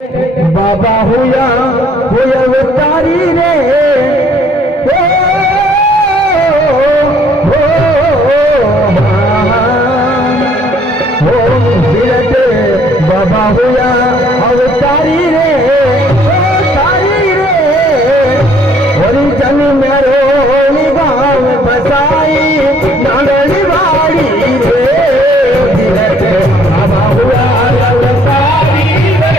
बाबा हुया तारी रे बाबा हुया अवतारी रे तारी रे जन मेरो गाँव बसाई नागरी वाड़ी रे बाबा हुआ अवतारी रे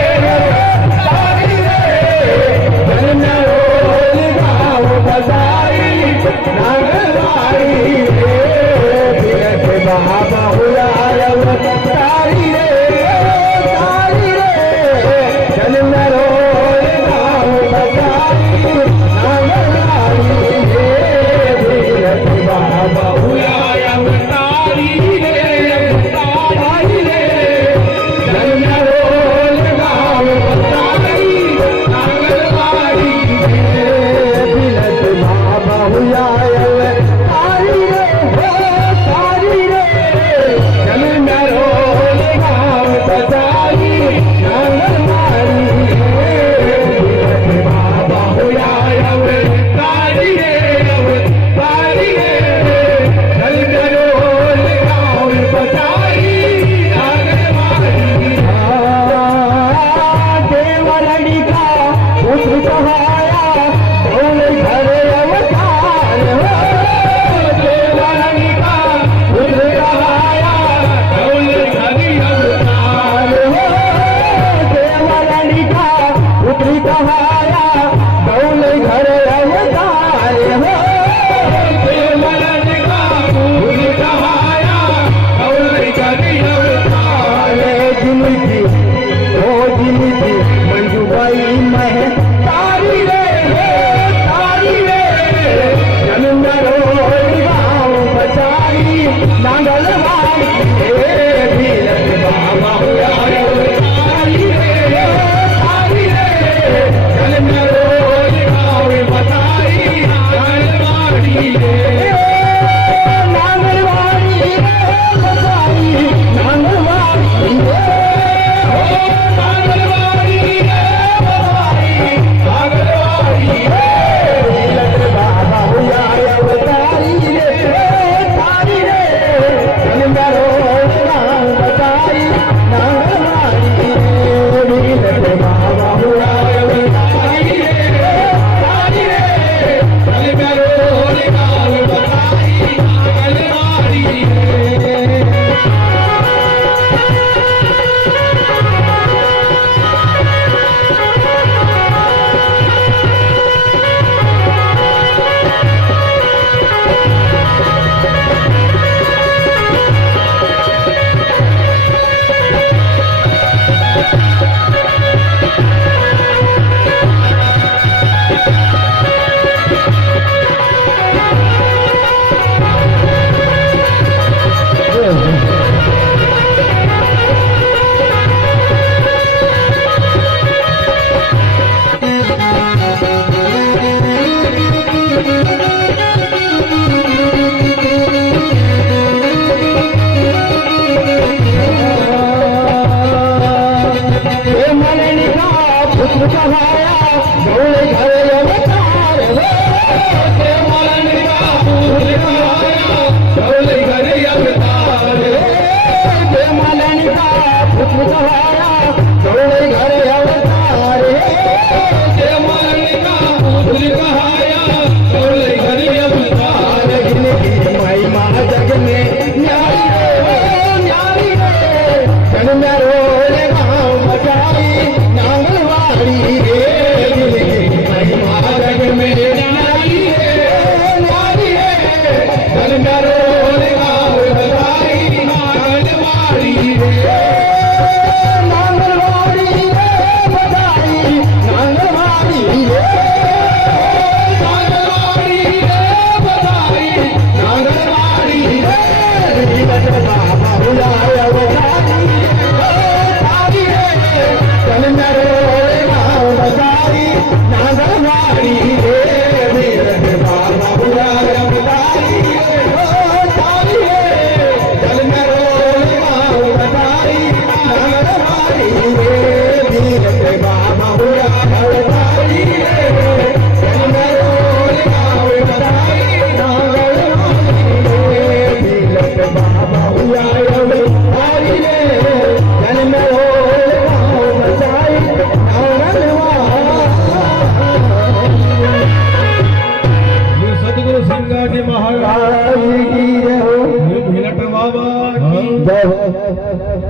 तारी रे जन मेरो गाँव बसाई नागरी वाड़ी रे बाबा हुआ अवतारी रे तारी रे जन मेरो गाँव बसाई नागरी बाबा हुआ अवतारी रे तारी रे जन मेरो गाँव बसाई नागरवाड़ी बाबा हुआ अवतारी रे तारी रे जन मेरो गाँव बसाई नागरवाड़ी बाबा हुआ अवतारी रे तारी रे जन मेरो गाँव बसाई नागरवाड़ी देवरड़ी का पुत्र कहाया बोल घर अवतार हो देवरड़ी का पुत्र कहाया बोल घर अवतार हो देवरड़ी का पुत्र कहाया बोल घर अवतार हो देवरड़ी का पुत्र कहाया बोल घर अवतार जिंदगी ओ जिंदगी मंजूबाई में तारी रे जन मेरो गाँव बचाई नांगलवाड़ी बाबा हुआ तारी रे जन मेरो गाँव बचाई नांगलवाड़ी नांगलवाड़ी बचाई नांगलवाड़ी बाबा हुआ अवतारी रे तारी रे जन मेरो गाँव बसाई नागरवाड़ी बाबा हुआ अवतारी रे तारी रे जन मेरो गाँव बसाई नागरवाड़ी पुत्र कहाया बोल घर अवतार हो मलन का पुत्र कहाया बोल घर अवतार मलन का पुत्र कहाया बोल घर अवतार मलन का पुत्र कहाया बोल घर अवतार महिमा जग में न्यारी रे जन मेरो गाँव बचाई नांगलवाड़ी महिमा जग में न्यारी रे जन मेरो गाँव बसाई नांगलवाड़ी नांगलवाड़ी महाराज की जय हो। भिलट बाबा की जय हो।